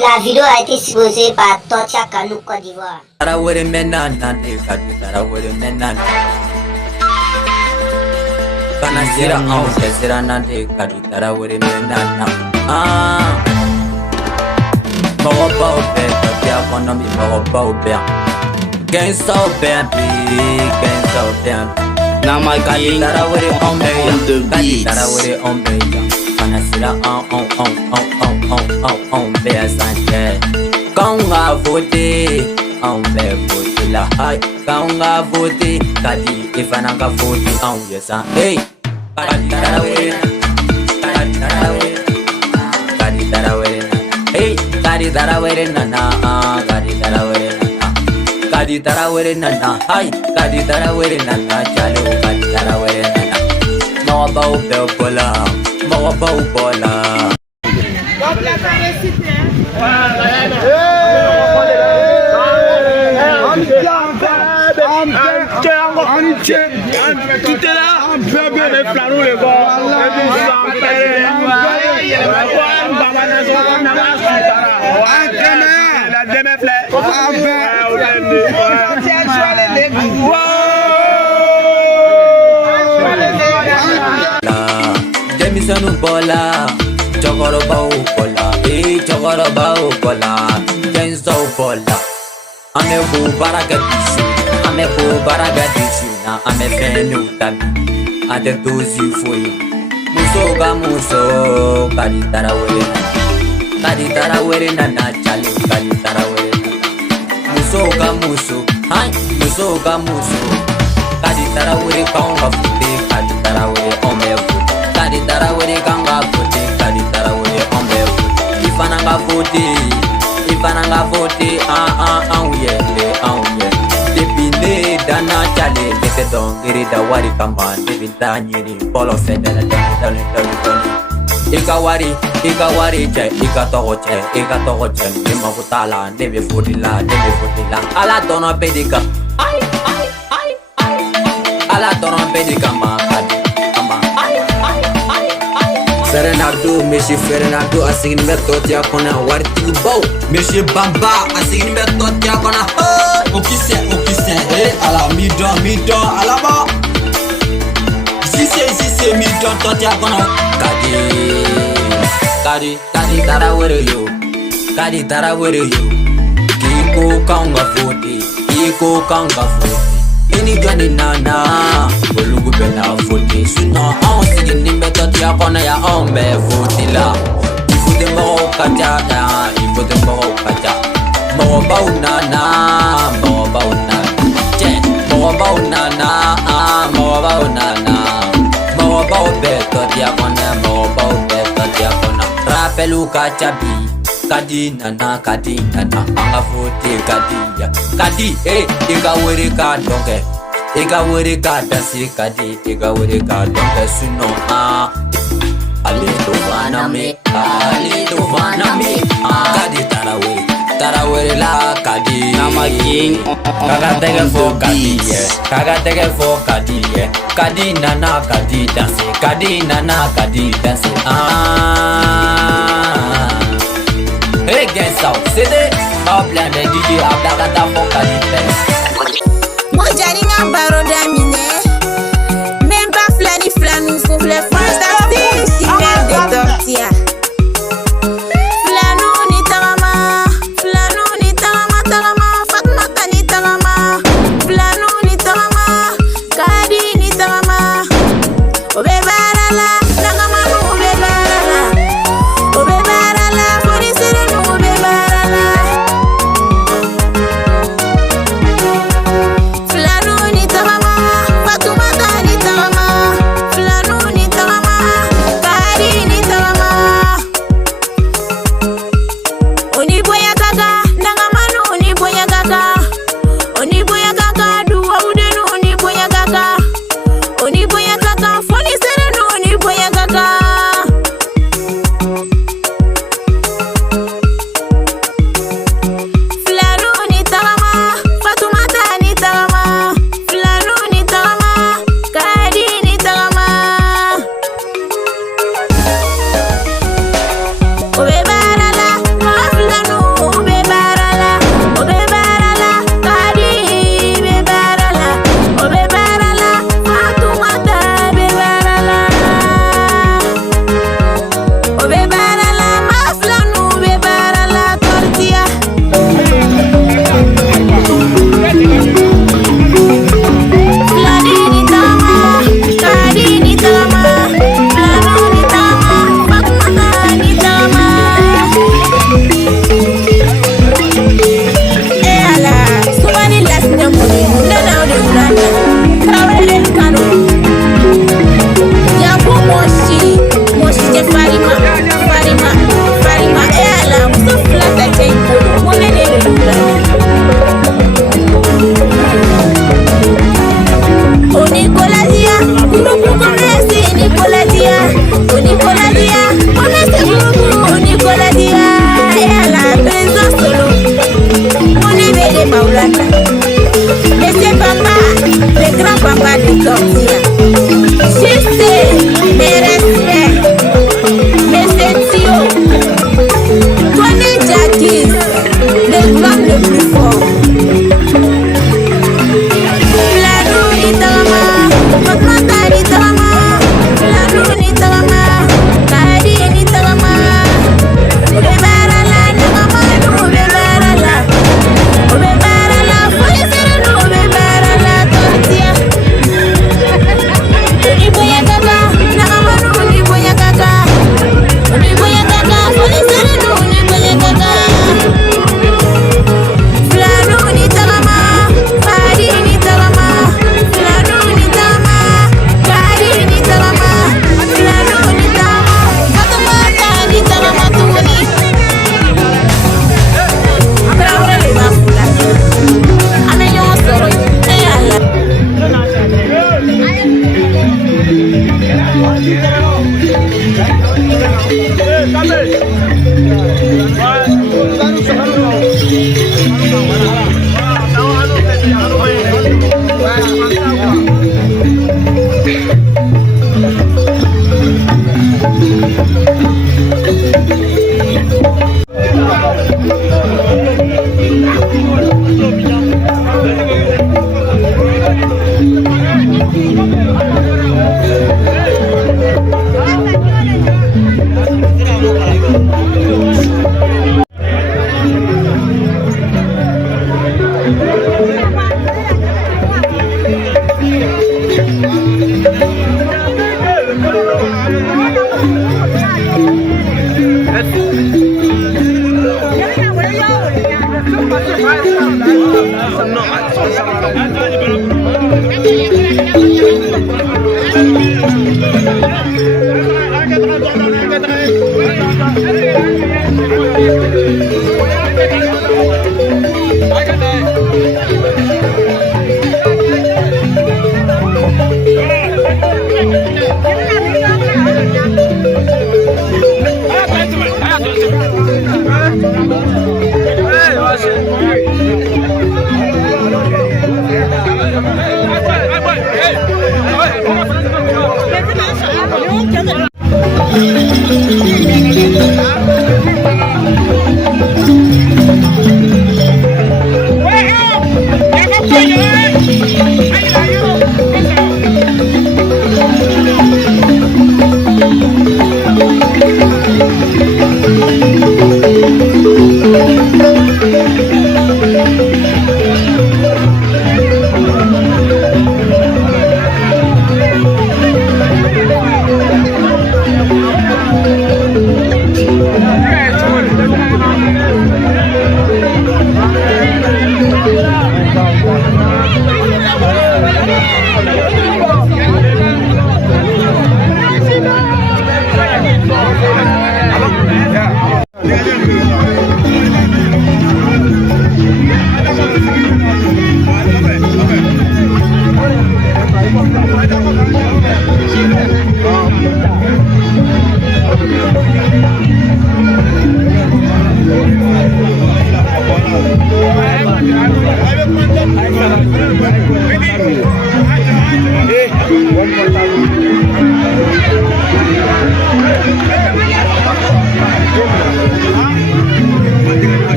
La vidéo a été supposée par Tortia Kanou Côte d'Ivoire. Tarawele menana de kadi tarawele menana. Kana zira au zira na de kadi tarawele menana. Bawa bawa be kadi akono mi bawa bawa be. Gangsta be gangsta be. Nama kadi tarawele ombe kadi tarawele ombe. Kana zira on be asante. Kaunga vote. On be vote la hai. Kaunga vote kadi ifana ka vote on yesa. Hey, kadi tarawele, kadi tarawele, kadi tarawele. Hey, kadi tarawele nana, kadi tarawele nana, kadi tarawele nana. Hai, kadi tarawele nana. Chalo kadi tarawele nana. Mawa bau bel bola, mawa bau bola. Tout est là, un peu les flanous, les gars. La demi-flèche. Demisanu bola, chokoro bau bola, chokoro bau bola, kenzo bola. Ame bu baragadisi, ame bu baragadisi na ame fenu tabi, ade dozi foi. Muso ga muso, kadi tarawele na chale, kadi tarawele na. Muso ga muso, hai, muso ga muso, kadi tarawele kanga fute, kadi tarawele ome fute, kadi tarawele kanga fute, kadi tarawele ome fute. Ifana ga fute. Ifananga vote auye depinde dana chale kete dongiri da wari kamba debinta nyiri polo sendela doni ikawari che ikatogo che imagutala debe fudila ala dono pedika ala dono pedika makadi Fernando, Messi Fernando, assim no método já com a warti bom. Messi Bamba, assim no método já com a o que c'est, ala midon, ala ba. Si c'est midon, tot já com a kadi tarawele yo, kiko kanga fote, ini gani nana, bolugu bena fote, suna on sigi ni méthode ya kona ya ombe fote la, il faut de moro kaja, moro baunana, moro bau beto ya kona, rappelu kajabi. Kadi nana, anga fote kadi, ega were ka donke, ega were ka dansi kadi, ega were ka donke suno ali to vaname, kadi tarawele la kadi, Nama king, kaga tege fo kadi, kadi nana kadi dansi, Hey, gangsta, CD, plein de DJ, abdagada focalité. Moi, j'allais en baro d'amine. Même pas flani, faut les fantastiques, si même des tortillas.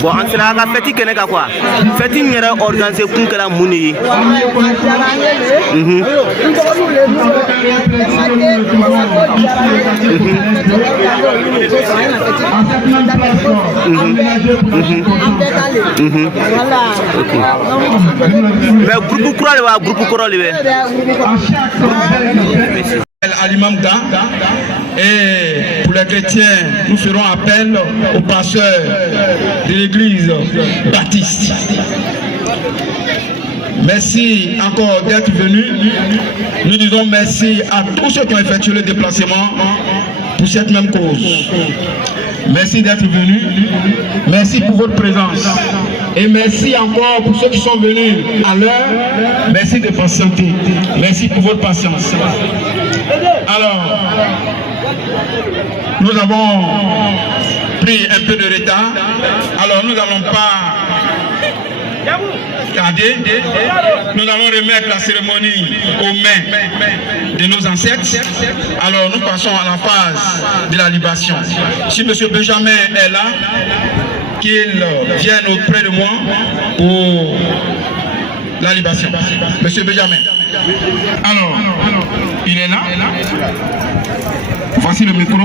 Bon, on sera la fête qui n'est pas quoi. Fête qui est organisée pour que la mouni. À l'imam Da, et pour les chrétiens, nous ferons appel aux pasteurs de l'église baptiste. Merci encore d'être venus. Nous disons merci à tous ceux qui ont effectué le déplacement pour cette même cause. Merci d'être venus. Merci pour votre présence. Et merci encore pour ceux qui sont venus à l'heure. Merci de patienter. Merci pour votre patience. Alors, nous avons pris un peu de retard. Alors, nous n'allons pas tarder. Nous allons remettre la cérémonie aux mains de nos ancêtres. Alors, nous passons à la phase de la libation. Si M. Benjamin est là, qu'il vienne auprès de moi pour la libation. M. Benjamin. Alors, il est là. Voilà. voici le micro.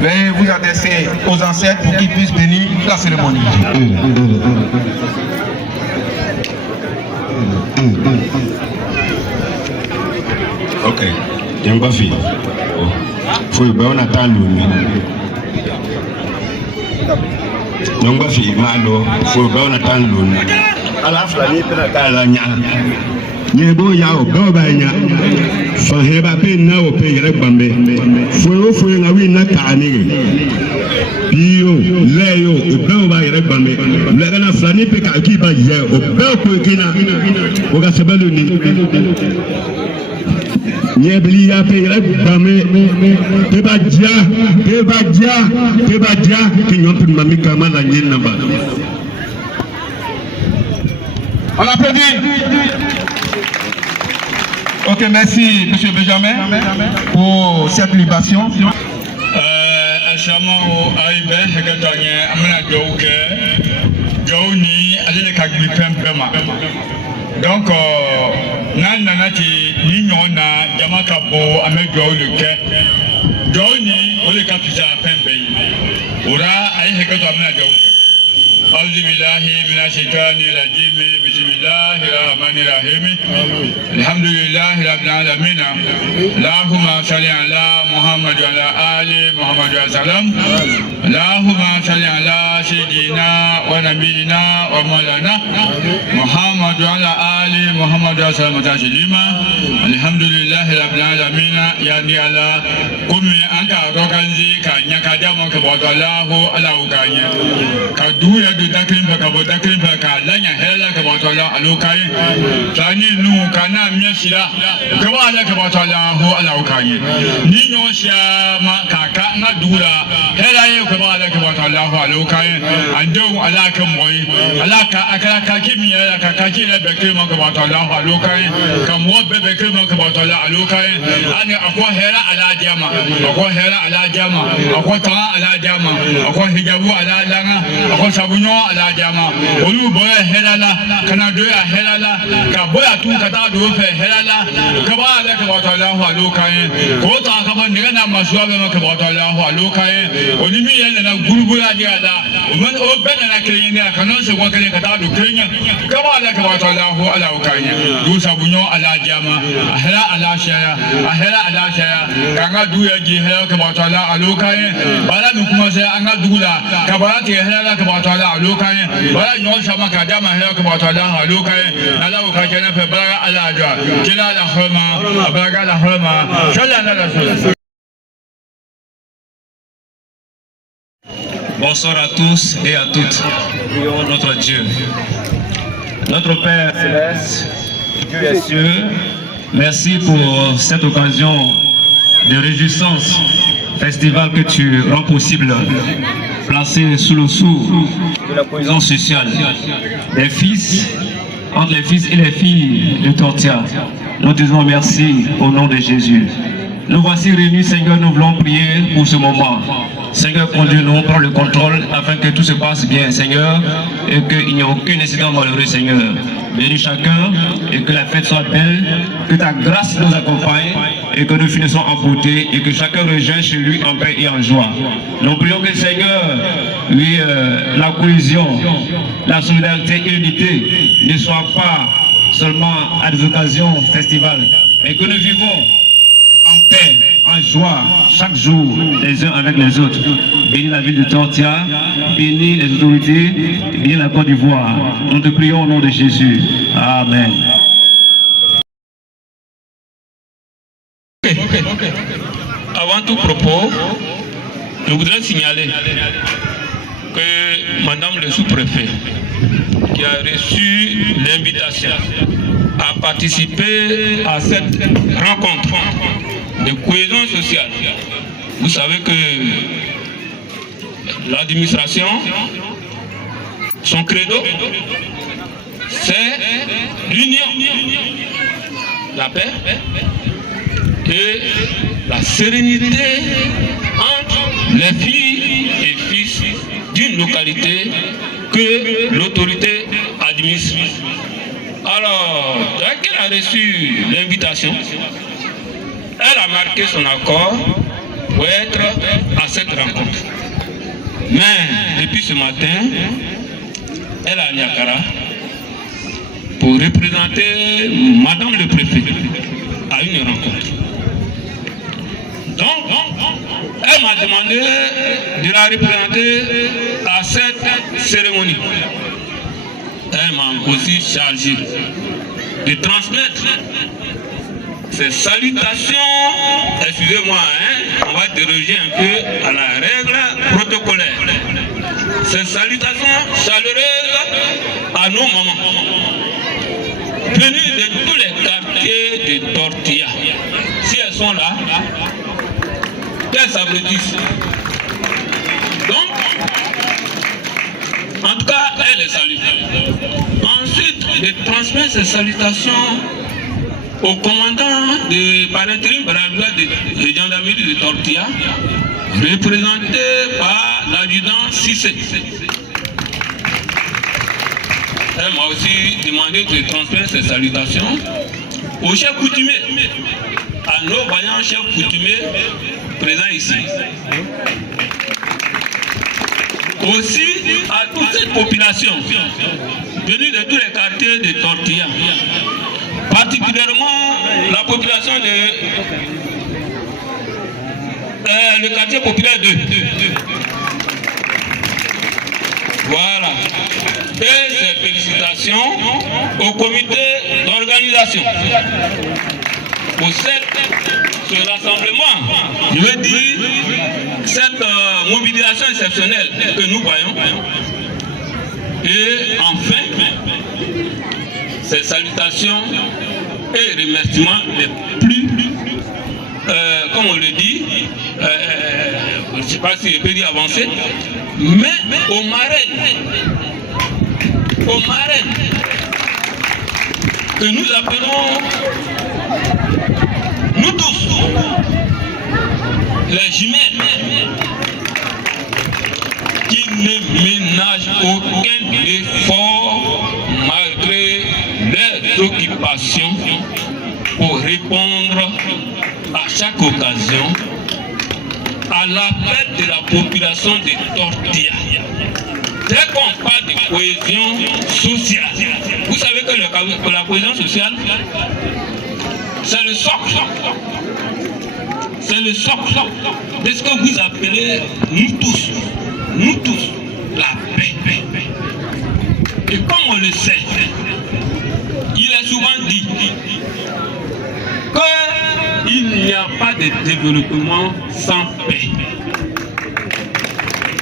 Veuillez vous adresser aux ancêtres pour qu'ils puissent bénir la cérémonie. Ok, j'aime pas faire. Faut que on attende nous. Donc pas faire malo. Faut que on attende nous. À la fin, il peut pas la nya. Nyebo ya o ba nya. Fa heba pe na o pe yere bambe. Faut na wi na ka ni. Bio leyo o ba yere bambe. Le na flani pe ka ki ba ye o ba ko kina. O ga sebelu ni. Nyebli ya pe yere bambe. Pe ba dia ki nyon pe mami kama la nyen na ba. On applaudit. Ok, merci M. Benjamin pour cette libation. Achamo Aïbe, Hegatanye, Amena Djouke, Djouni, Alele Kagbi Pempema. Donc, Nananati, Nignona, Yamakabo, Ame Djou le Ke, Djouni, Ole Kapisa Pembe, Ura, Aïe Hegato Amena Djouke. أعوذ بالله من الشيطان الرجيم بسم الله الرحمن الرحيم الحمد لله رب العالمين اللهم صل على محمد وعلى آل محمد وسلم اللهم صل على سيدنا ونبينا ومولانا محمد وعلى آل محمد وسلم تسليما الحمد لله رب العالمين يعني على قم أنت روكانزي كانيا كادما كبوت الله على وكانيا كدويا dakrin baka bo dakrin baka lanya hela ka ba to Allah alokai tani nu kana miashira ka ba Allah ka ba to Allah ho alokai ni nyo sha ma kaka na dura hela ye ka ba Allah ka ba to Allah ho alokai ando Allah ka moyi Allah ka akara ka kimi ya ka ka ki le bekri ma ka ba to Allah ho alokai ka mo be bekri ma ka ba to Allah alokai ani akwa hela ala jama akwa hela ala jama akwa ta ala jama akwa hijabu ala langa akwa sabunyo ala jama olu boya helala kana doya helala ka boya tu kata do fe helala ka ba ala ka wata Allah alokai ko ta ka ban daga na masuwa be maka wata Allah alokai oni mi yana na gurgura dia da man o bena na kirin ne kanon se ko kale kata do kirin ka ba ala ka wata Allah alokai du sabunyo ala jama ahla ala shaya ahla ala shaya kanga duya ji hela ka wata Allah alokai bala mu kuma sai an ga dula ka ba ta helala ka wata Allah alokai bala nyon sama ka dama hela ka bata Allah alokai ala ka kana fe bala ala ja kila la khama bala la khama shala la rasul. Bonsoir à tous et à toutes. Prions notre Dieu. Notre Père céleste, Dieu est cieux, merci pour cette occasion de réjouissance, festival que tu rends possible, placé sous le sceau de la cohésion sociale des fils, entre les fils et les filles de Tortia. Nous disons merci au nom de Jésus. Nous voici réunis, Seigneur, nous voulons prier pour ce moment. Seigneur, conduis-nous, prends le contrôle afin que tout se passe bien, Seigneur, et qu'il n'y ait aucun incident malheureux, Seigneur. Bénis chacun et que la fête soit belle, que ta grâce nous accompagne et que nous finissons en beauté et que chacun rejoigne chez lui en paix et en joie. Nous prions que, Seigneur, oui, la cohésion, la solidarité et l'unité ne soient pas seulement à des occasions festivals, mais que nous vivons en paix, en joie, chaque jour, les uns avec les autres. Bénis la ville de Tortia, bénis les autorités, bénis la Côte d'Ivoire. Nous te prions au nom de Jésus. Amen. Avant tout propos, je voudrais signaler que Madame le sous-préfet, qui a reçu l'invitation à participer à cette rencontre de cohésion sociale. Vous savez que l'administration, son credo, c'est l'union, la paix et la sérénité entre les filles et fils d'une localité que l'autorité administre. Alors, dès qu'elle a reçu l'invitation, elle a marqué son accord pour être à cette rencontre. Mais depuis ce matin, elle est à Niakara pour représenter Madame le Préfet à une rencontre. Donc, elle m'a demandé de la représenter à cette cérémonie. Elle m'a aussi chargé de transmettre ces salutations, excusez-moi, on va déroger un peu à la règle protocolaire. Ces salutations chaleureuses à nos mamans, venues de tous les quartiers de Tortilla. Si elles sont là, qu'elles s'applaudissent. Donc, en tout cas, elles les saluent. Ensuite, de transmettre ces salutations au commandant par intérim de gendarmerie de Tortilla, représenté par l'adjudant Cissé. Elle m'a aussi demandé de transmettre ces salutations aux chefs coutumiers, à nos vaillants chefs coutumiers présents ici. Aussi à toute cette population venue de tous les quartiers de Tortilla, particulièrement la population le quartier populaire 2. Voilà. Et ces félicitations au comité d'organisation pour ce rassemblement, je veux dire, cette mobilisation exceptionnelle que nous voyons. Et enfin, ces salutations et remerciements les plus, comme on le dit, je ne sais pas si je peux dire avancé, mais aux marraines, que nous appelons, nous tous, les jumelles, qui ne ménagent aucun effort malgré leurs occupations pour répondre à chaque occasion à l'appel de la population de Tortilla. Dès qu'on parle de cohésion sociale, vous savez que la cohésion sociale, c'est le socle. C'est le socle de ce que vous appelez nous tous, la paix. Et comme on le sait, il est souvent dit qu'il n'y a pas de développement sans paix.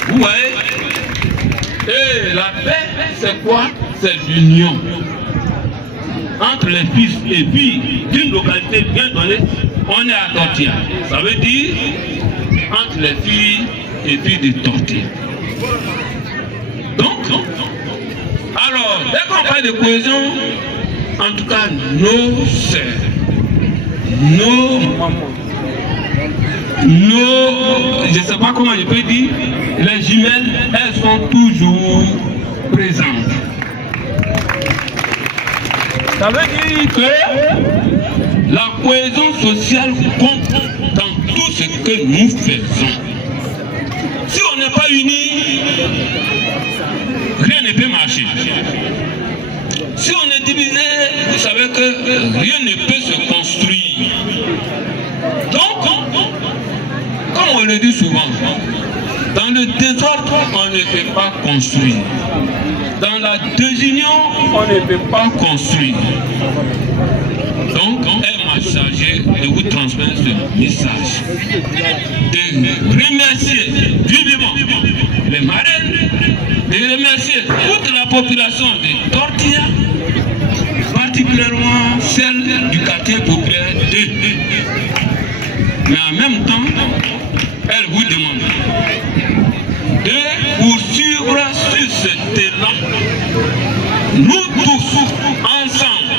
Vous voyez? Et la paix, c'est quoi? C'est l'union entre les fils et filles d'une localité bien donnée. On est à Tortilla. Ça veut dire entre les filles et filles de Tortilla. Donc, alors, dès qu'on parle de cohésion, en tout cas, nos sœurs, je ne sais pas comment je peux dire, les jumelles, elles sont toujours présentes. Ça veut dire que la cohésion sociale compte dans tout ce que nous faisons. Si on n'est pas unis, rien ne peut marcher. Si on est divisé, vous savez que rien ne peut se construire. Donc, comme on le dit souvent, dans le désordre, on ne peut pas construire. Dans la désunion, on ne peut pas construire. Donc, elle m'a chargé de vous transmettre ce message. De remercier vivement les marraines, de remercier toute la population de Tortilla, particulièrement celle du quartier populaire 2. Mais en même temps, elle vous demande de poursuivre sur cet élan. Nous tous, ensemble,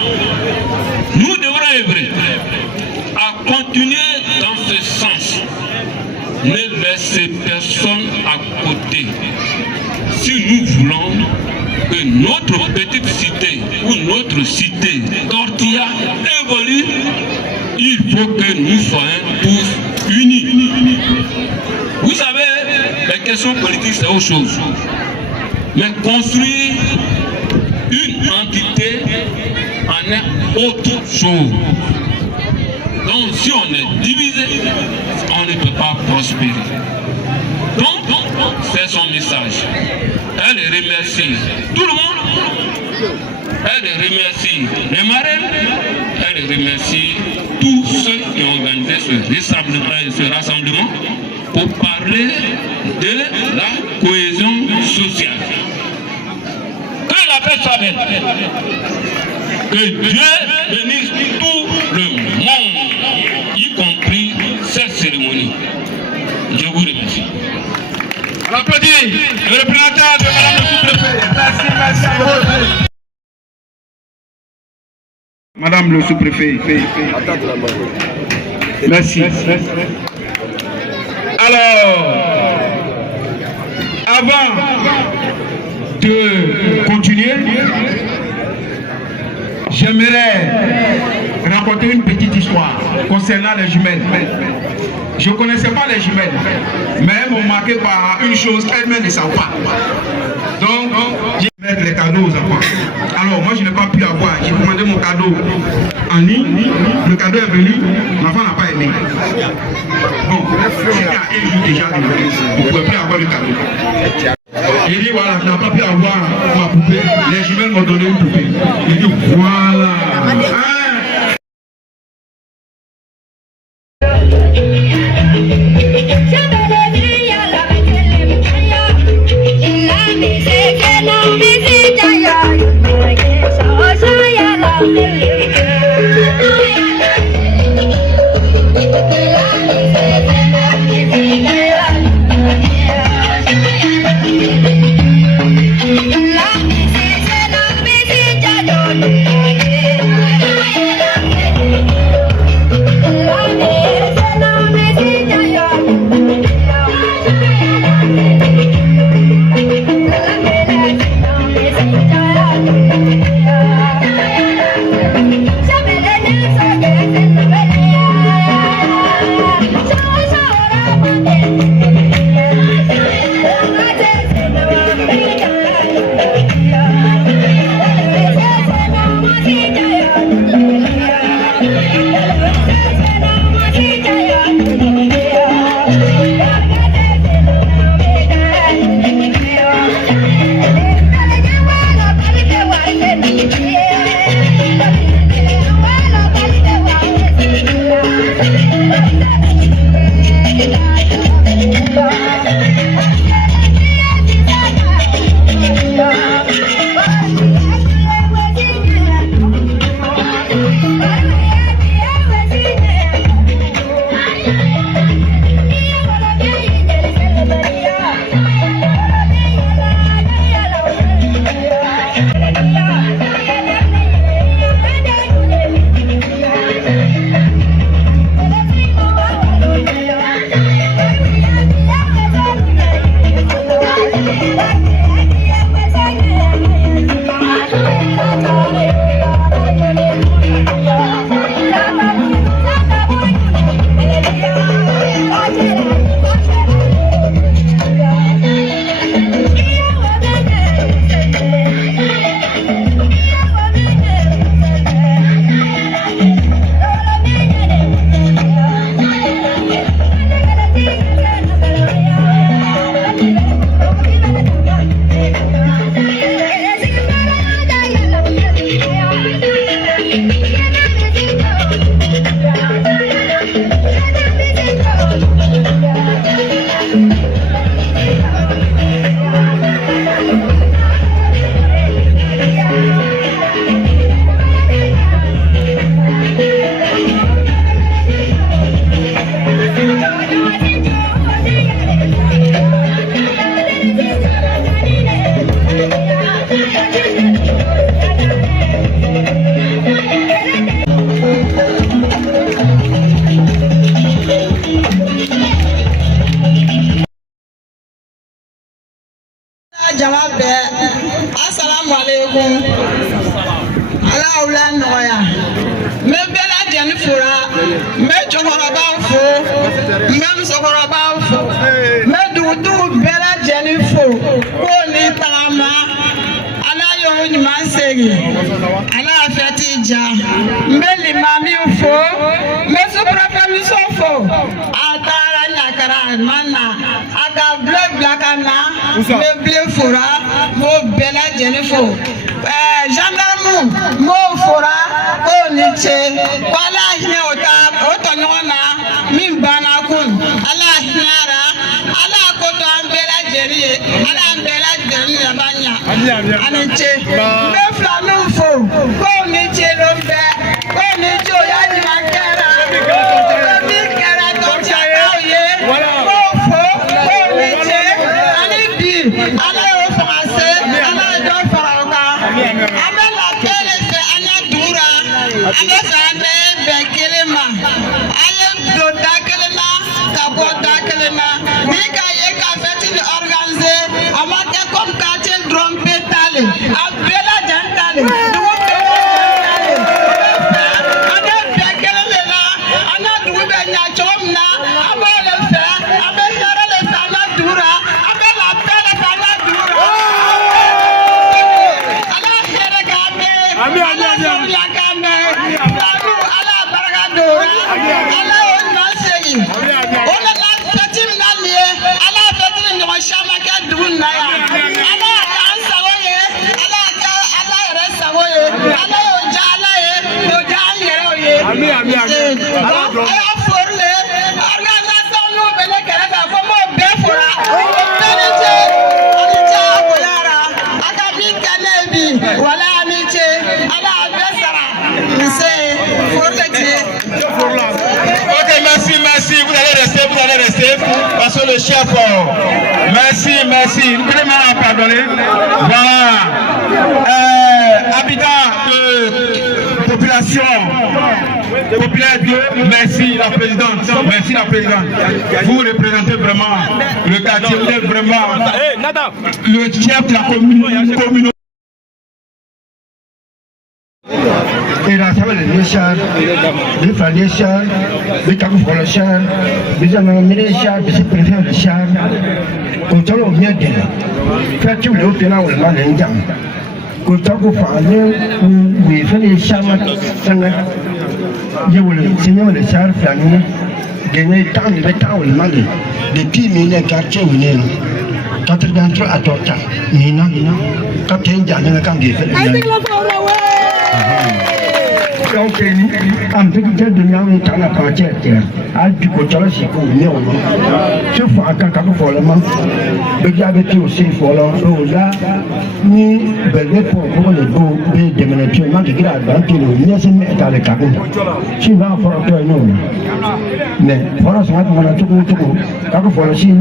nous devrons œuvrer à continuer dans ce sens. Ne laissez personne à côté. Si nous voulons que notre petite cité ou notre cité Tortilla évolue, il faut que nous soyons tous unis. Vous savez, les questions politiques, c'est autre chose. Mais construire une entité en est autre chose. Donc, si on est divisé, on ne peut pas prospérer. Donc, c'est son message. Elle remercie tout le monde. Elle remercie les marraines. Elle remercie tous ceux qui ont organisé ce rassemblement pour parler de la cohésion sociale. Que la paix soit belle. Que Dieu bénisse tout le monde, y compris cette cérémonie. Je vous remercie. On applaudit le représentant de Madame le sous-préfet. Merci. Madame le sous-préfet. Merci. Alors, avant de continuer, j'aimerais raconter une petite histoire concernant les jumelles. Je ne connaissais pas les jumelles, mais elles m'ont marqué par une chose qu'elles-mêmes ne savent pas. Donc, j'ai mis les cadeaux aux enfants. Alors, moi, je n'ai pas pu avoir. J'ai demandé mon cadeau en ligne. Le cadeau est venu. L'enfant n'a pas aimé. Bon, c'était à un jour déjà. Vous ne pouvez plus avoir le cadeau. Il dit voilà, je n'ai pas pu avoir ma poupée. Les jumelles m'ont donné une poupée. Il dit voilà. Assalamu alaikum. Ala ula noya. Me bela jeni fura. Me chokoroba fo. Me msokoroba seyi ala feti ja mbeli mami fo mesu profe mi sofo atara nyakara mana aga blakana me ble fora mo bela jenifo gendarme mo fora o niche wala hine ota nyona min bana kun ala hinara ala ko to ambela jeri ala ambela jeri banya aniche me flanu fo ko niche lo be ko niche o ya ni makara mi kara to chara ye ko fo ko niche ani bi ala o fase ala do faraka amela pele se anya dura ame fa me be kelema aye do dakelema ka bo dakelema ni ka ye ka feti ni organiser amake comme quartier drum pétale abela jantale du pétale ana be kelela ana du be nya chomna abole fe abe sara le sana dura abela pele sana dura ala here ka be ami ya ka be ala baraka dura ala on na seyi ona la feti na liye ala feti ni wa shama ka dunna ya ala ka sawoye ala re sawoye ala o jala ye o jale oye ami ala forle organisation no bele kere ka fo mo be fora benete anicha boyara aka bi kanebi wala aniche ala besara se forle tie. Ok, merci, vous allez rester, parce que le chef, merci, vraiment pardonner. Voilà, habitants de population populaire 2, merci la présidente, vous représentez vraiment le quartier, vous êtes vraiment le chef de la communauté. Et la salle de Char, les frères de Char, les cabous pour le Char, les amis de Char, les préfets de Char, au temps où vient de faire tout le haut là où le mal est jam. Au temps où où il fait les chars, il y a le seigneur de Char, Flanine, gagné tant de temps où le mal est, de 10 000 quartiers où il est. 83 à Tota, Nina, Captain Jan, quand il fait donc, un petit peu de l'année dans la partie à du côté de ce qu'on est au monde. Je fais un caca pour le monde. Le gars avec aussi pour le là, ni belle pour le beau déménagement qui grave dans le nez et dans le caca. Tu vas faire un peu non. Mais pour l'instant, on a tout, caca pour le chien.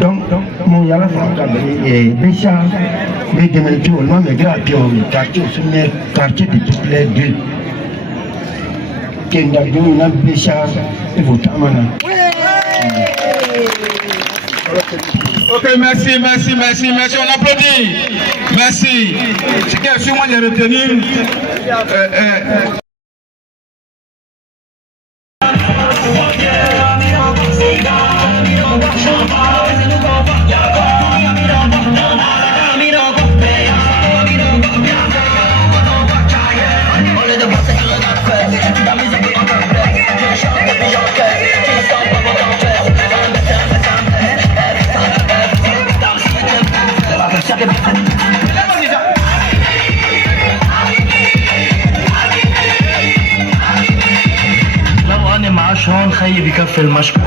Donc, mon yala et Béchard, les déménagements, mais grave, quartier de toutes les deux. Ok, merci, on applaudit. Merci. C'est que sur moi j'ai retenu. لو أنا معاش هون خيي بكفي المشكل.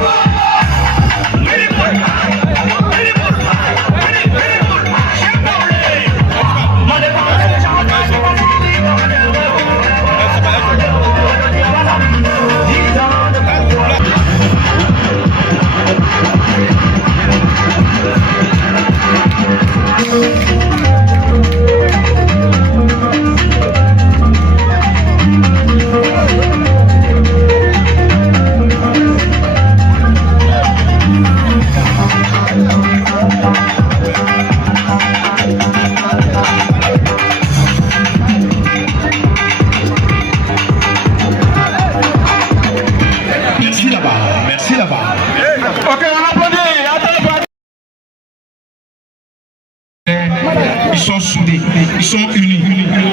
Ils sont soudés. ils sont unis.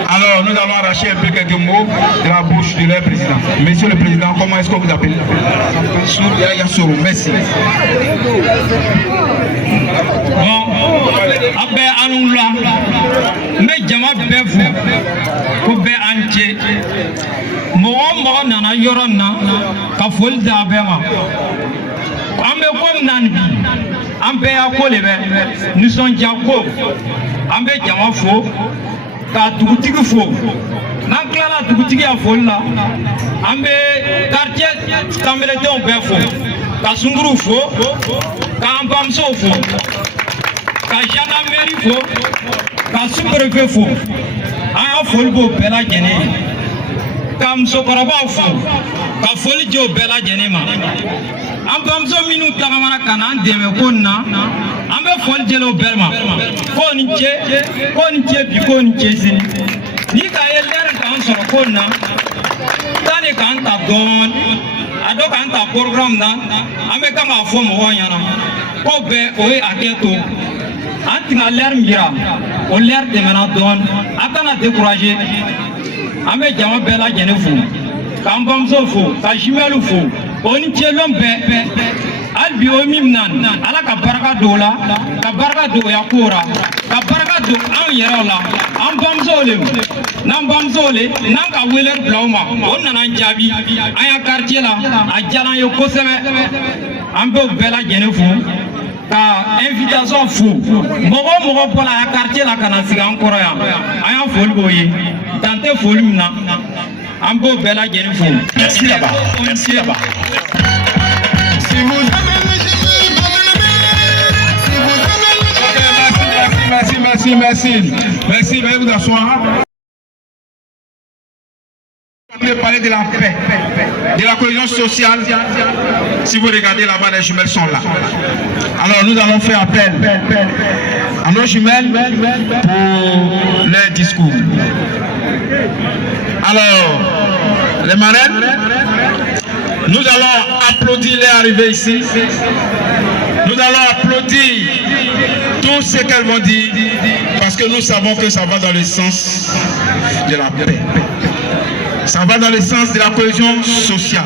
Alors nous allons arracher un peu quelques mots de la bouche de leur président. Monsieur le Président, comment est-ce qu'on vous appelle? Yassoro, merci. Bon, après Anoula, mais Jama Befu, Kobe Anche, Mohammed Nana Yorana, Kafol Dabema, Ambe Kom Nanbi, Ambe Akolebe, nous sommes Jacob, Ambe Jama Fo, Katugu Fo, Nankala Tugutigi Afola, Ambe quartier Cameroun Befo, Kasunguru Fo, Kampamso Fo, Gendarmerie Fo, Sous-préfet Fo, Aya Folbo Bella Gene, Sokoraba Fo, Folio Bella Genema, Ampamso Minu Taramana Kanan, Demekona, Ambe Folgelo Belma, Konche, Bikon Chesini, Nika Elder Council Kona, Tani Kanta Don, Adokanta program na, Amekama Fom Wayana, Kobe Oe Aketo. Antina l'air mira, on l'air de Menadon, Atana découragé. Ame Jama Bella Genefou, Kambamso Fou, Kajimelu Fou, Onitielombe, Albiomimnan, Ala Kabarga Dola, Kabarga Do Yakura, Kabarga Do Anyerola, Ambamzole, Nambamzole, Nanga Willer Blauma, Onana Jabi, Aya Cartiela, Ajana Yokoseme, Ambo Bella Genefou. Invitation fou. Mogo pour la quartier la Kanasiga encore ya. Aya folboye. Tante folumna. Ambo Bella Genefou. Merci là-bas. Merci là-bas. Merci, veuillez vous asseoir. Parler de la paix, de la cohésion sociale. Si vous regardez là-bas, les jumelles sont là. Alors nous allons faire appel à nos jumelles pour leur discours. Alors, les marraines, nous allons applaudir leur arrivée ici. Nous allons applaudir tout ce qu'elles vont dire parce que nous savons que ça va dans le sens de la paix. Ça va dans le sens de la cohésion sociale.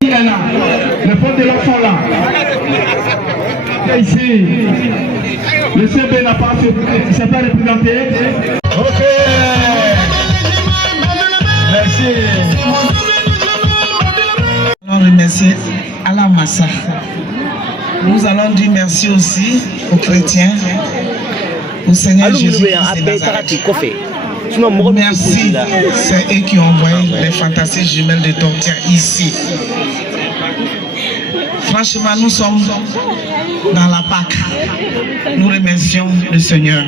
Le pont de l'enfant là. Ici, le CB n'a pas s'est pas représenté. Ok. Merci. On remercie Allah Massa. Nous allons dire merci aussi aux chrétiens. Au Seigneur Jésus de Nazareth. Merci, c'est eux qui ont envoyé les fantastiques jumelles de Tortia ici. Franchement, nous sommes dans la Pâque. Nous remercions le Seigneur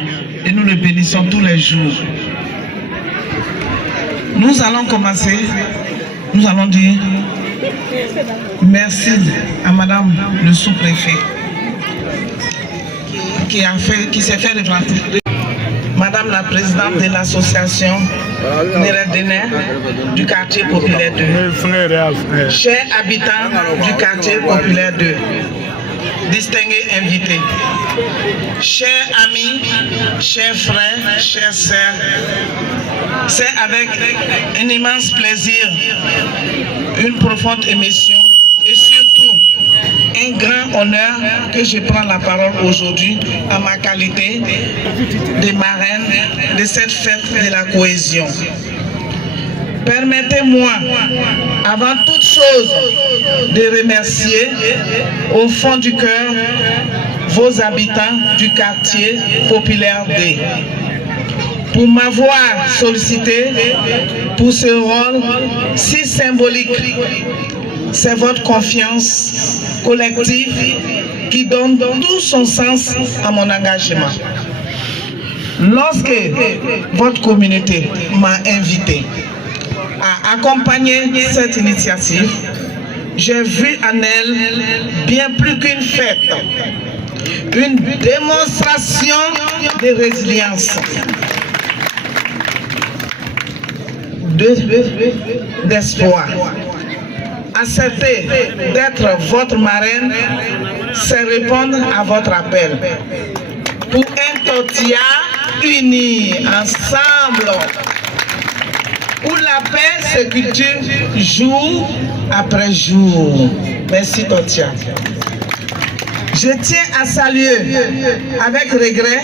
et nous le bénissons tous les jours. Nous allons commencer, nous allons dire merci à Madame le sous-préfet qui s'est fait représenter. Madame la présidente de l'association Néredéner du quartier populaire 2. Chers habitants du quartier populaire 2, distingués invités, chers amis, chers frères, chères sœurs, c'est avec un immense plaisir, une profonde émotion et surtout un grand honneur que je prends la parole aujourd'hui en ma qualité de marraine de cette fête de la cohésion. Permettez-moi, avant toute chose, de remercier au fond du cœur vos habitants du quartier populaire D pour m'avoir sollicité pour ce rôle si symbolique. C'est votre confiance collective qui donne tout son sens à mon engagement. Lorsque votre communauté m'a invité à accompagner cette initiative, j'ai vu en elle bien plus qu'une fête, une démonstration de résilience, d'espoir. accepter d'être votre marraine, c'est répondre à votre appel. Pour un tortilla uni, ensemble, où la paix se cultive jour après jour. Merci tortilla. Je tiens à saluer avec regret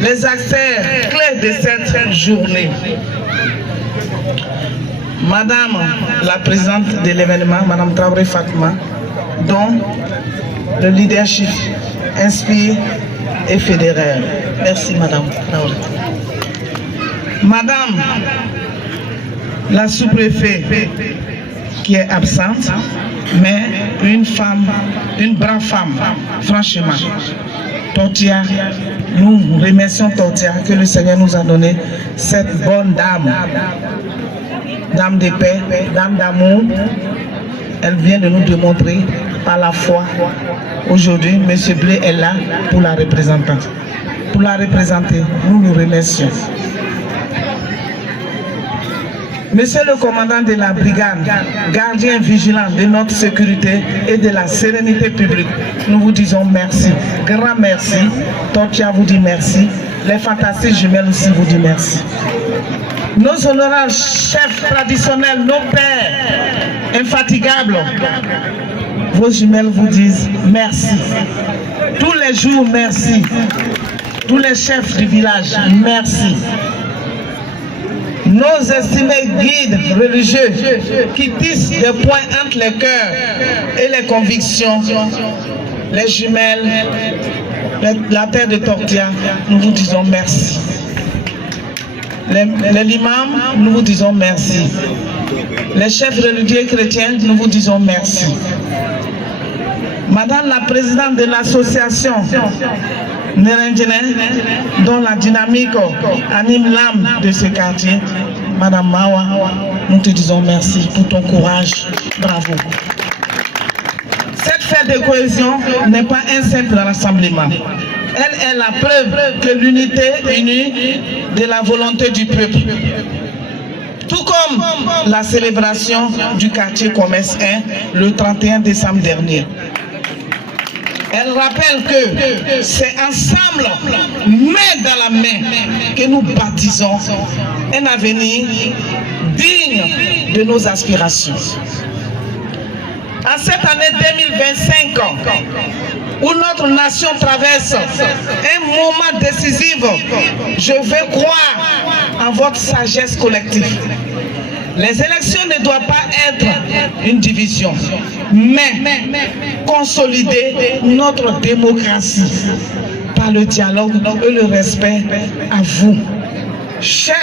les acteurs clés de cette journée. Madame la présidente de l'événement, Madame Traoré Fatma, dont le leadership inspire et fédéraire. Merci Madame Traoré. Madame la sous-préfète qui est absente, mais une femme, une brave femme, franchement. Tortilla, nous remercions Tortilla que le Seigneur nous a donné cette bonne dame, dame de paix, dame d'amour. Elle vient de nous démontrer par la foi. Aujourd'hui, M. Blé est là pour la représenter. Pour la représenter, nous nous remercions. Monsieur le commandant de la brigade, gardien vigilant de notre sécurité et de la sérénité publique, nous vous disons merci. Grand merci. Tortilla vous dit merci. Les fantastiques jumelles aussi vous disent merci. Nos honorables chefs traditionnels, nos pères infatigables, vos jumelles vous disent merci. Tous les jours, merci. Tous les chefs du village, merci. Nos estimés guides religieux qui tissent des points entre les cœurs et les convictions, les jumelles, la terre de Tortilla, nous vous disons merci. Les l'imam, nous vous disons merci. Les chefs religieux chrétiens, nous vous disons merci. Madame la présidente de l'association Nérendjene, dont la dynamique anime l'âme de ce quartier, Madame Mawa, nous te disons merci pour ton courage. Bravo. Cette fête de cohésion n'est pas un simple rassemblement. Elle est la preuve que l'unité unie de la volonté du peuple. Tout comme la célébration du quartier Commerce 1 le 31 décembre dernier. Elle rappelle que c'est ensemble, main dans la main, que nous bâtissons un avenir digne de nos aspirations. En cette année 2025, où notre nation traverse un moment décisif, je veux croire en votre sagesse collective. Les élections ne doivent pas être une division, mais consolider notre démocratie par le dialogue et le respect à vous. Chers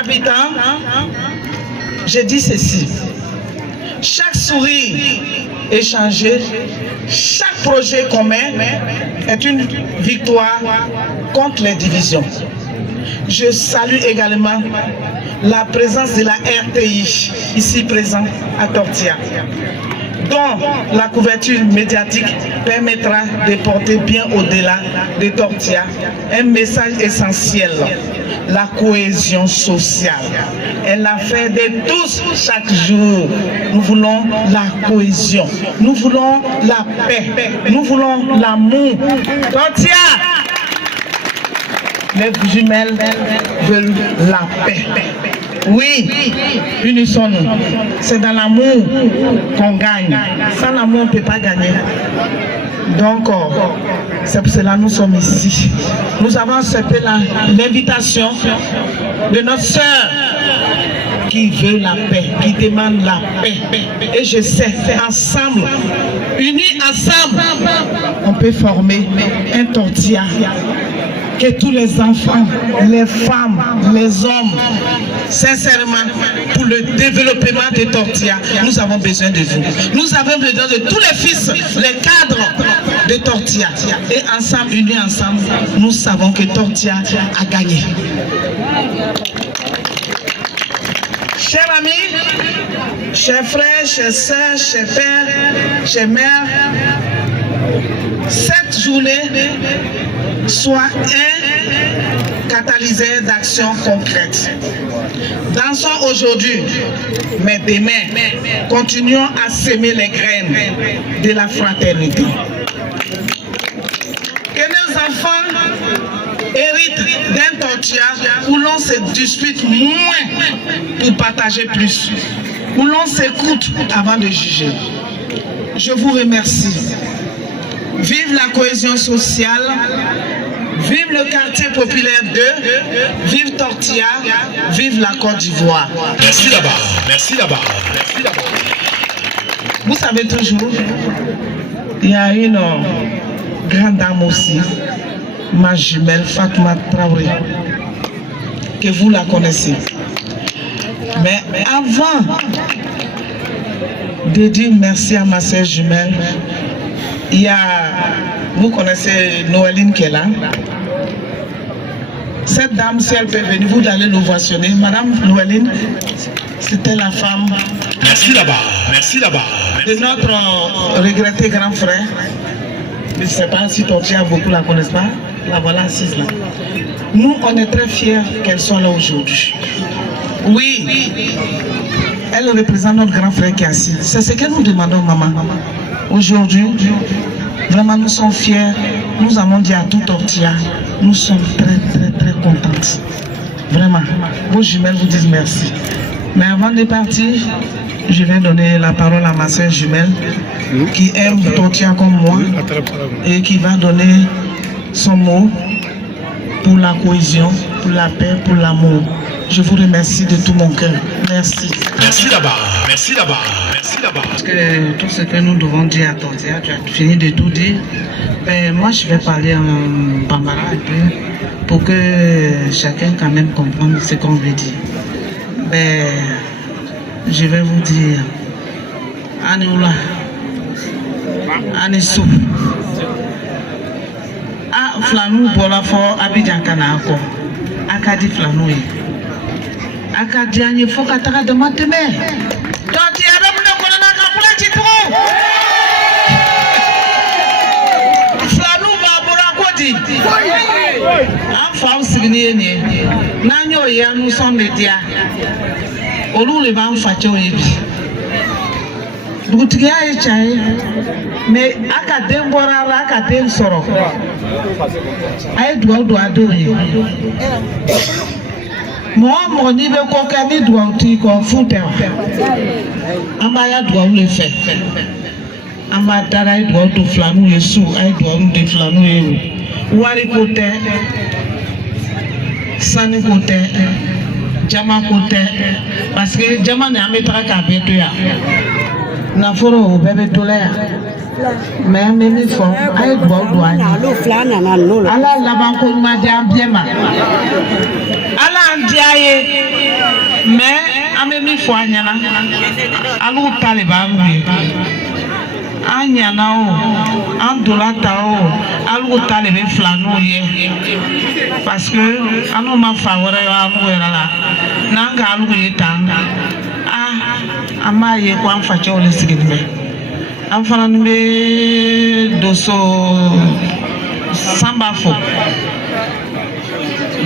habitants, je dis ceci. Chaque sourire échangé, chaque projet commun est une victoire contre les divisions. Je salue également la présence de la RTI, ici présente à Tortilla, dont la couverture médiatique permettra de porter bien au-delà de Tortilla un message essentiel, la cohésion sociale. Elle l'a fait de tous chaque jour. Nous voulons la cohésion, nous voulons la paix, nous voulons l'amour. Tortilla! Les jumelles veulent la paix. Oui, unissons-nous. C'est dans l'amour qu'on gagne. Sans l'amour, on ne peut pas gagner. Donc, c'est pour cela que nous sommes ici. Nous avons accepté l'invitation de notre sœur qui veut la paix, qui demande la paix. Et je sais, ensemble, unis ensemble, on peut former un Tortilla. Que tous les enfants, les femmes, les hommes, sincèrement, pour le développement de Tortilla, nous avons besoin de vous. Nous avons besoin de tous les fils, les cadres de Tortilla. Et ensemble, unis ensemble, nous savons que Tortilla a gagné. Chers amis, chers frères, chers sœurs, chers pères, chers mères, cette journée soit un catalyseur d'action concrète. Dansons aujourd'hui, mais demain, continuons à semer les graines de la fraternité. Que nos enfants héritent d'un tortilla où l'on se dispute moins pour partager plus, où l'on s'écoute avant de juger. Je vous remercie. Vive la cohésion sociale, vive le quartier populaire 2, vive Tortilla, vive la Côte d'Ivoire. Merci là-bas, merci là-bas. Vous savez toujours, il y a une grande dame aussi, ma jumelle Fatma Traoré, que vous la connaissez. Mais avant de dire merci à ma sœur jumelle, il y a, vous connaissez Noéline qui est là. Cette dame, si elle peut venir, vous allez l'ovationner. Madame Noéline, c'était la femme. Merci là-bas, merci là-bas. De notre regretté grand frère. Je ne sais pas si Tortilla beaucoup la connaissent pas. La voilà assise là. Nous, on est très fiers qu'elle soit là aujourd'hui. Oui, elle représente notre grand frère qui est assis. C'est ce que nous demandons, maman. Aujourd'hui, vraiment, nous sommes fiers. Nous avons dit à tout Tortilla, nous sommes très contentes. Vraiment, vos jumelles vous disent merci. Mais avant de partir, je vais donner la parole à ma soeur jumelle qui aime Tortilla comme moi et qui va donner son mot pour la cohésion, pour la paix, pour l'amour. Je vous remercie de tout mon cœur. Merci. Merci là-bas, merci là-bas, merci là-bas. Parce que tout ce que nous devons dire à Tortilla, tu as fini de tout dire. Ben, moi, je vais parler en bambara un peu pour que chacun quand même comprenne ce qu'on veut dire. Ben, je vais vous dire, Anioula, Anisou, ah, Flanou, Bolafo, Abidjan Kanako, Akadi Flanou. Akadiani Fokatara de Mateme. Tortilla de Mouna Kapula Chitro. Flanou Babura Kodi. Enfant Signier. Nanyo ya nous sommes médias. Olu le van facho yebi. Boutia e chai. Mais Akadem Borara Akadem Soro. Aïe doit donner. Moi, ni be koka ni doit uti ko fute. Amaya doit le faire. Amadara doit to Flanou Yesu, ai doit de Flanou Yesu. Wari kote. Sani kote. Jama kote. Parce que Jama ne ametra ka beto ya. Na foro bebe tolea. Mais même fo ai doit ala laban ko ma ja biema. Ala ndiaye mais amemi fo anyana alu taliban bi anyana o andolata o alu talibe Flanou ye parce que anu ma favore anu era la nanga alu yetanga ah amaye ko am facho le sigidme am fanan be doso samba fo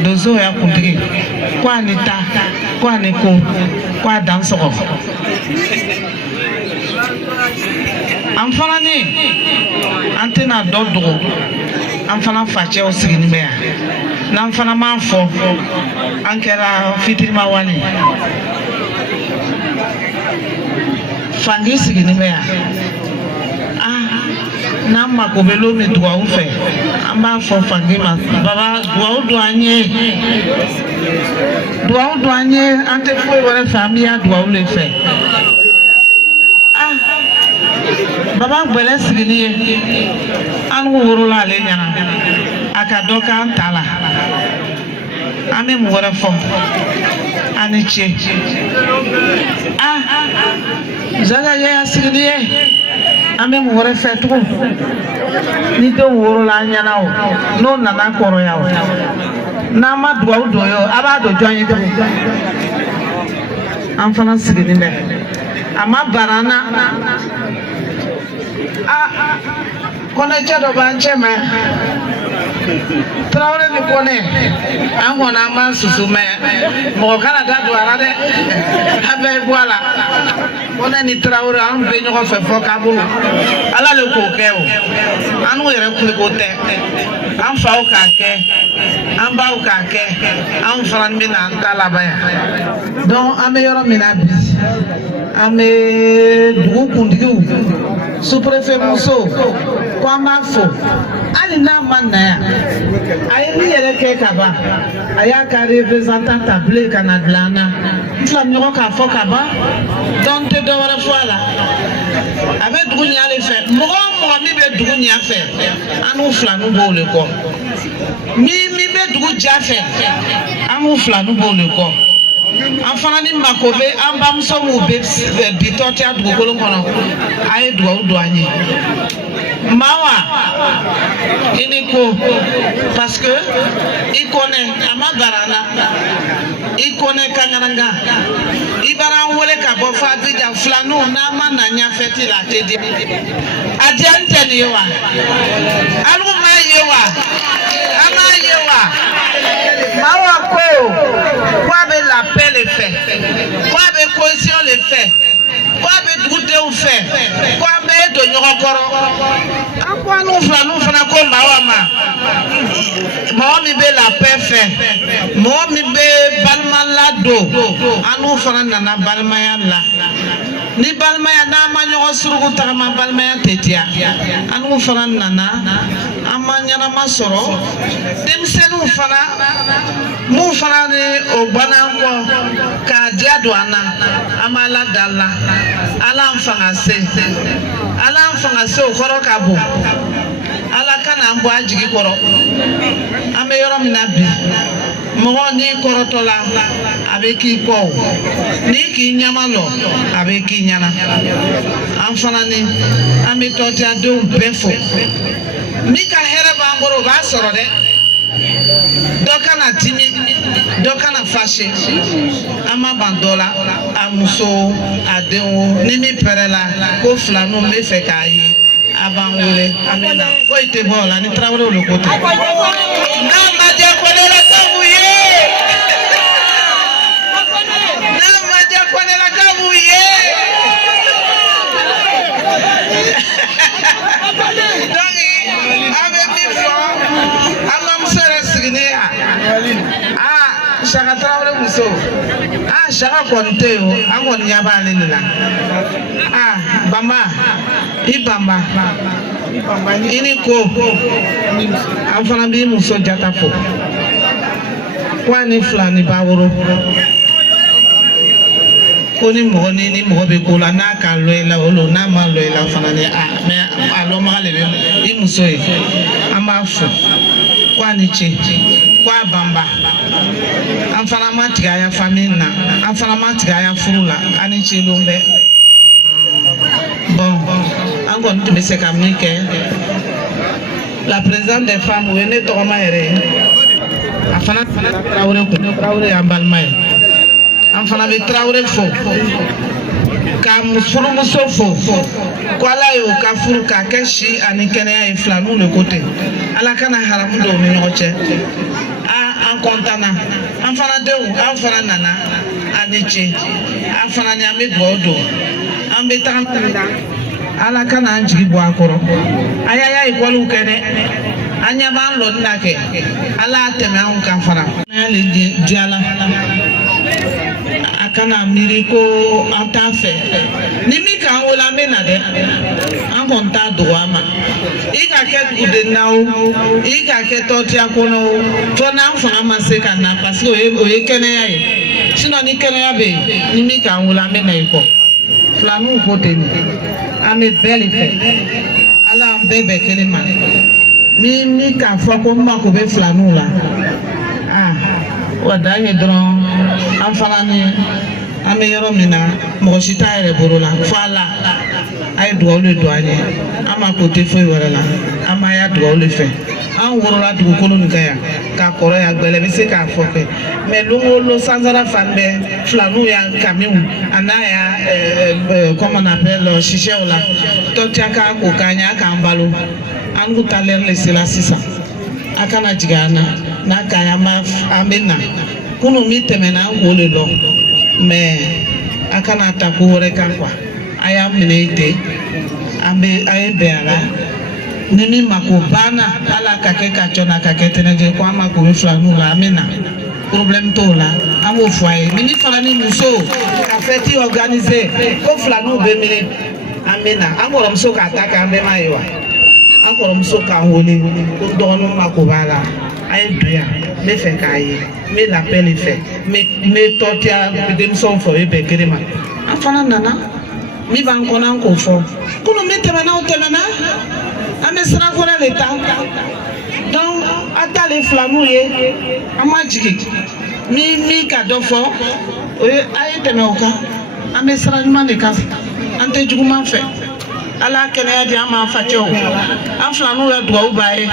dozo ya kumpigi kwa nita kwa neko kwa danso amfana ni antena dodo amfana fache o sigini be na amfana manfo ankera fitirima wani fangi sigini be na makobelo me doa u fe amba fo fangi ma baba doa u douanier ante foi wala famille doa u le fe baba gbele sigini an woro la le nyana aka doka antala ame mu wora fo aniche zaga ya sigini ame mu wora fe to ni do woro la nyana o no nana koro ya o na ma doa u do yo aba do join de am fana sigini me ama barana kono chado banche me Traoré ni kone an kɔna ma susu mɛ mɔgɔ kana da don a la dɛ a bɛɛ bɔ a la kone ni Traoré an bɛ ɲɔgɔn fɛ fɔ k'a bolo ala le k'o kɛ o an n'u yɛrɛ kuliko tɛ an faw k'a kɛ an baw k'a kɛ an fana bɛna an ta laban yan donc an bɛ yɔrɔ min na bi an bɛ dugu kuntigiw sous-préfet muso ko an b'a fo hali n'a ma na yan a ye min yɛrɛ kɛ ka ban a y'a ka représentant ta bilen ka na dilan na n fila ɲɔgɔn k'a fɔ ka ban donc n tɛ dɔ wɛrɛ fɔ a la a bɛ dugu ɲa de fɛ mɔgɔ o mɔgɔ min bɛ dugu ɲa fɛ an n'u filaniw b'o le kɔ min bɛ dugu ja fɛ an n'u filaniw b'o le kɔ an fana ni mako bɛ an bamuso minnu bɛ bi tɔtiya dugukolo kɔnɔ a ye dugawu don an ye Mawa, ini ko parce que i connaît amagarana i connaît kangaranga i bara wole ka bo fa bija flanu na mana nya feti la tedi adiante ni wa alu ma yewa ama yewa mawa ko kwa be la paix le fait kwa be cohésion le fait kwa be dude ou fait kwa be do nyokoro akwa nu fana ko mawa ma mi be la paix fait mi be balma la do anu fana nana balmaya la ni balmaya na ma nyogo surugu ta ma balmaya tetia anu fana nana amanya ma soro demsenu fana mu fana ni o bana ko ka dia do ana amala dalla ala mfanga se o koro ka bo ala kana mbo ajigi koro ame yoro minabi mo ni koro tola abeki ko ni ki nyama lo abeki nyana amfana ni ame toti ado befo mika hereba ngoro ba soro de dokana timi dokana fashe ama bandola amuso adenwo ni mi perela ko flanu me fe kai abangule amena ko ite bola ni Traoré olokoto na ma je kolela kamuye na ma je kolela kamuye donc ave mi fo amam sere signé Chaka Traoré muso Chaka konte o angon nyaba lenila bamba ibamba ini ko afana bi muso jata fo kwani flani baworo koni mo ni mo be ko la na ka loela olo na ma loela fana ni me alo ma le bi muso e ama fo kwani chi kwa bamba amfana matiga ya famina amfana matiga ya furula ani chilumbe bon angon tu se kamike la présidente des femmes wene to ma ere afana Traoré ambalmay amfana be Traoré fo ka musuru muso fo kwala yo ka furu ka keshi ani kenya e flanu le côté ala kana haramu do mi nyoche an kontana an fana denw an fana nana ani ce an fana ni an bɛ dugawu don an bɛ taga ala kana an jigi bɔ a kɔrɔ a y'a ekɔliw kɛ dɛ an ɲɛ b'an lɔni na kɛ ala y'a tɛmɛ anw kan fana n'an y'ale diyala a kana miiri ko an t'a fɛ ni min k'an wele an bɛ na dɛ an kɔni t'a dogo a ma i ka kɛ dugudenna o i ka kɛ tɔtiya kɔnɔ o fo n'an fanga ma se ka na parce que o ye kɛnɛya ye sinon ni kɛnɛya bɛ yen ni min k'an wele an bɛ na i kɔ filaninw ko ten an bɛ bɛɛ le fɛ ala an bɛɛ bɛn kelen ma min k'a fɔ ko n mako bɛ filaninw la wa dan ye dɔrɔn an fana ni an bɛ yɔrɔ min na mɔgɔ si t'a yɛrɛ bolo la fo ala a ye dugawu de don an ye an ma ko tɛ foyi wɛrɛ la an b'a ya dugawu de fɛ an wolola dugukolo nin kan yan k'a kɔrɔ yan gbɛlɛ bɛ se k'a fɔ kɛ mais longolo sansara fan bɛɛ filaninw y'an kamiw a n'a y'a comme on appelle sisɛw la tɔtiya k'a ko k'an ɲa k'an balo an n'u ta l'heure le sera sisan akana jigana na kaya ma amena kunu mi temena wole lo me akana taku wore kankwa aya mneite ambe ayebeara nimi makubana ala kakeka chona kaketene je kwa makubifla nula amena problème to la amo foyer mini fala ni muso ka feti organiser ko fla no be mini amena angoro mso ka ataka ambe maiwa angoro mso ka wole ko donu makubala ay bia me fe kai me la pele fe me totia dem son fo e be kerema afana nana mi ban kona ko fo kuno me temana o temana ame sra ko le ta donc ata le flamu ye ama jigi mi ka do fo o ay temeoka ame sra nyuma de kas ante juguma fe ala kene ya di ama fa cho am flamu ya do ubaye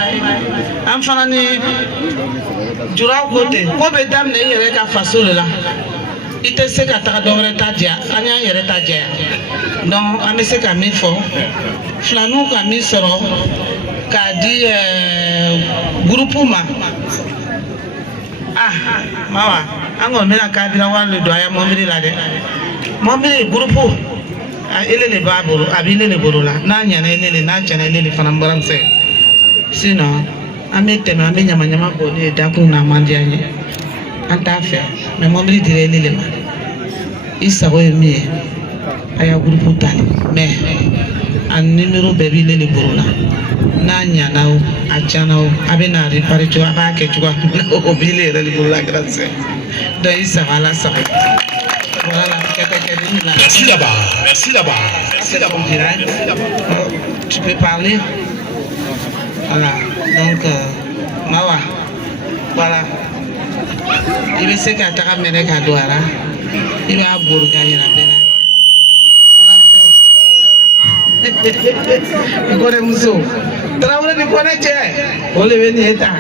am fana ni jura kote ko be dam ne yere ka fasole la ite se ka ta do re ta dia anya yere ta dia donc ame se ka mi fo flamu ka mi soro ka di groupe ma mawa ango mena ka dira wan le do aya momiri la de momiri groupe ele le baburu abile le borula na nya na ele na cha na ele fana mbaranse sino amete ma ame nyama nyama ko de da ku na mandi anye anta fe me momiri dire ele le ma isa ko mi aya groupe tali me an numéro baby le borula na nya na o acha na o abena repare to aba ke to o bile le borula grâce do isa wala sa. Voilà, merci là-bas, merci là-bas, merci là-bas. Tu peux parler. Voilà, donc, Mawa, voilà. Il veut se qu'à ta mère qu'à Douala, il va à Bourgagne la peine. Il connaît Mousso. Travailler, il connaît Tché. On le venir état.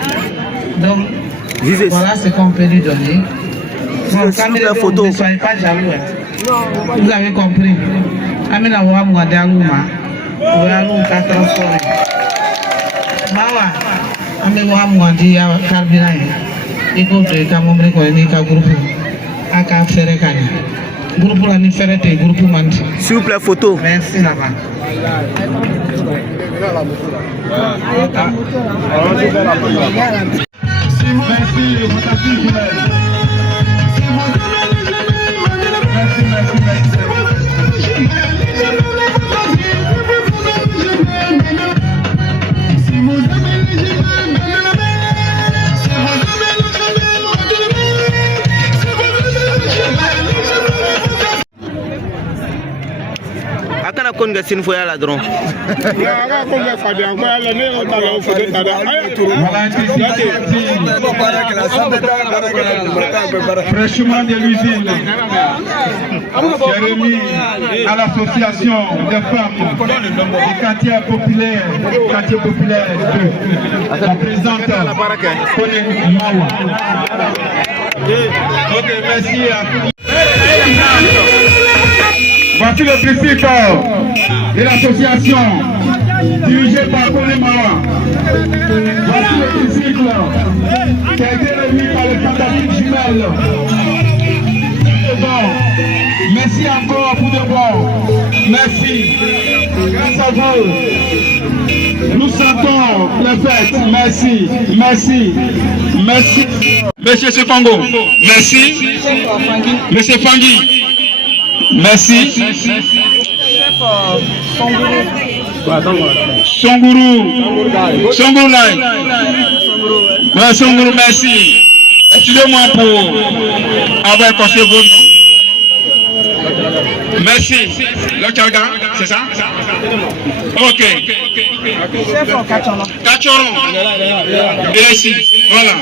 Donc, voilà ce qu'on peut lui donner. La photo. Ne soyez pas jaloux. Vous avez compris. Amina wa mwadaluma. Walu ka transformer. Mawa. Ame wa mwadi ya karbina. Iko de ka momre ko ni ka groupe. Aka fere kani. Groupe la ni fere te groupe manti. S'il vous plaît, photo. Merci là-bas. Akana konga sinfo ya la dron. Ya konga fadi ngwa la ne o tala o fodo tada. Fraîchement de l'usine. Jérémy à l'association des femmes du quartier populaire 2. La présidente Kone Mawa. Ok, merci. Voici le principe de l'association dirigée par Kone Mawa. Voici le principe qui a été remis par les fantastiques jumelles. Bon, merci encore pour de bon. Merci. Grâce à vous, nous sentons les fêtes. Merci, merci, merci. Monsieur Sefango, merci. Monsieur Fangui, merci. Songuru Lai. Ouais, Songuru, merci. Excusez-moi pour avoir conseillé vos noms. Merci. Le Tchalga, c'est ça? Ok. Kachoron. Il est ici. Voilà.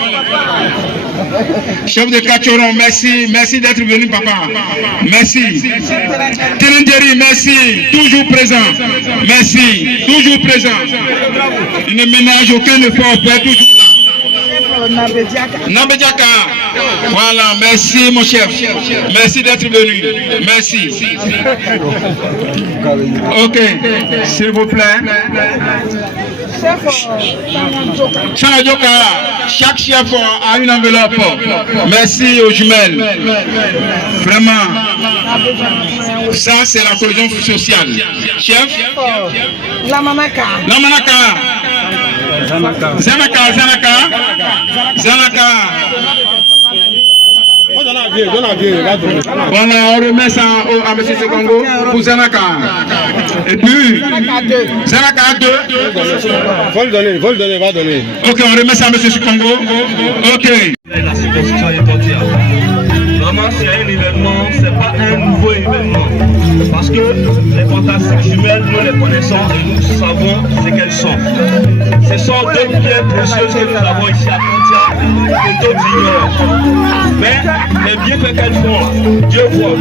Chef de Kachoron, merci. Merci d'être venu, papa. Merci. Tilinderi, merci. Toujours présent. Merci. Toujours présent. Il ne ménage aucun effort pour être toujours là. Nabediaka. Voilà, merci mon chef. Merci d'être venu. Merci. Ok, s'il vous plaît. Chaque chef a une enveloppe. Merci aux jumelles. Vraiment. Ça, c'est la cohésion sociale. Chef. La Manaka. Zanaka. Voilà, on remet ça à M. Sekongo pour Zanaka. Et puis, Zanaka 2. Faut le donner, va donner. Ok, on remet ça à M. Sekongo. Ok. La circonscription est entière. Vraiment, c'est un événement, c'est pas un nouveau événement. Parce que les fantastiques jumelles, nous les connaissons et nous savons ce qu'elles sont. Ce sont deux pierres précieuses que nous avons ici à Pontia que d'autres ignorent. Mais les bienfaits qu'elles font, Dieu voit.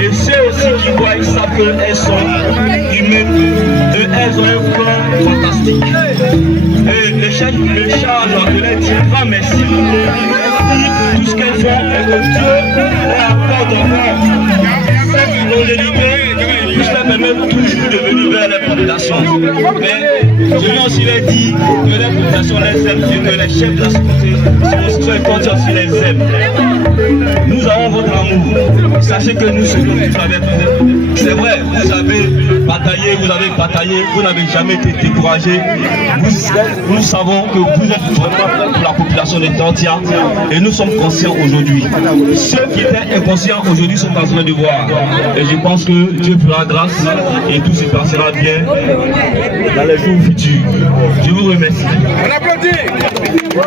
Et ceux aussi qui voient, ils savent qu'elles sont humaines et elles ont un plan fantastique. Et le charge de leur dire grand merci. Tout ce qu'elles font est que Dieu leur apporte encore cette longévité, puisse leur permettre toujours de venir vers les populations. Mais je viens aussi leur dire que les populations les aiment et que les chefs de la circonscription et Pontia aussi les aiment. Nous avons votre amour. Sachez que nous serons tout avec vous. C'est vrai, vous avez bataillé, vous n'avez jamais été découragé. Nous savons que vous êtes vraiment pour la population de Pontia et nous sommes conscients aujourd'hui. Ceux qui étaient inconscients aujourd'hui sont en train de voir. Et je pense que Dieu fera grâce et tout se passera bien dans les jours futurs. Je vous remercie. On applaudit.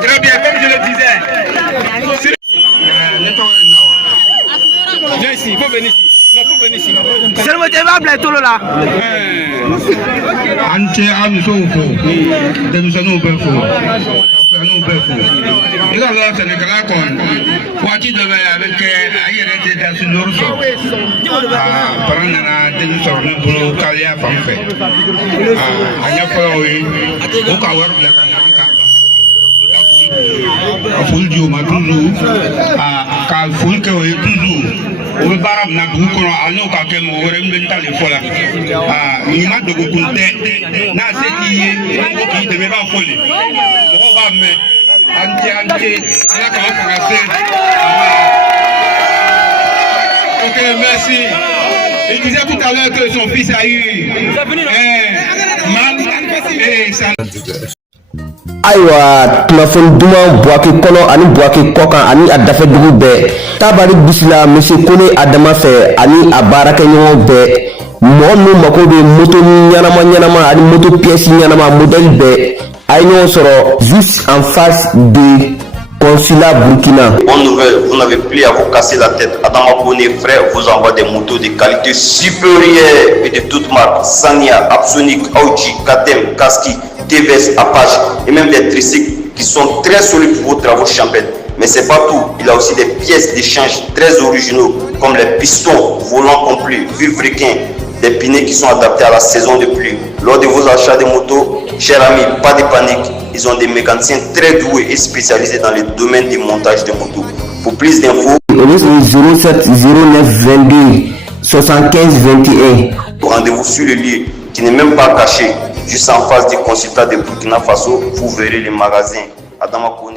Très bien, comme je le disais. Viens ici, il faut venir ici. C'est le motif à tout là. Ante amusofo, de nous allons befo. Il a l'air de la con. Voici de avec ailleurs de la Sunurso. Parana de nous sortir pour Kalia Fanfe. Anya Flawi, Okawar Black. A full du Matulu, a full Kawi Tuzu. O bɛ baara min na dugu kɔnɔ a n'o ka kɛ mɔgɔ wɛrɛ min bɛ n ta de fɔ la nin ma dogokun tɛ n'a se t'i ye ko k'i dɛmɛ i b'a fɔ de mɔgɔw b'a mɛn an tɛ ala k'aw fanga se. Ok, merci. Il disait tout à l'heure que son fils a eu mal et ça. Ayiwa kunnafoni duman Buwake kɔnɔ ani Buwake kɔkan ani a dafɛdugu bɛɛ Tabari bisila Monsieur Kone Adama fɛ ani a baarakɛɲɔgɔn bɛɛ mɔgɔ minnu mako bɛ moto ɲɛnama ani moto pièce ɲɛnama modèle bɛɛ a ye ɲɔgɔn sɔrɔ juste en face de consulat Burkina. Bonne nouvelle, vous n'avez plus à vous casser la tête. Adama Kone frère vous envoie des motos de qualité supérieure et de toutes marques. Sania, Absolic, Audi, KTM, Kaski, TVS, Apache et même des tricycles qui sont très solides pour vos travaux champêtres. Mais c'est pas tout, il a aussi des pièces d'échange très originaux comme les pistons volants complets, vivricains, des pinets qui sont adaptés à la saison de pluie. Lors de vos achats de motos, chers amis, pas de panique, ils ont des mécaniciens très doués et spécialisés dans le domaine du montage de motos. Pour plus d'infos, 07 09 22 75 21. Rendez-vous sur le lieu qui n'est même pas caché, juste en face du consulat de Burkina Faso, vous verrez les magasins Adama Kone.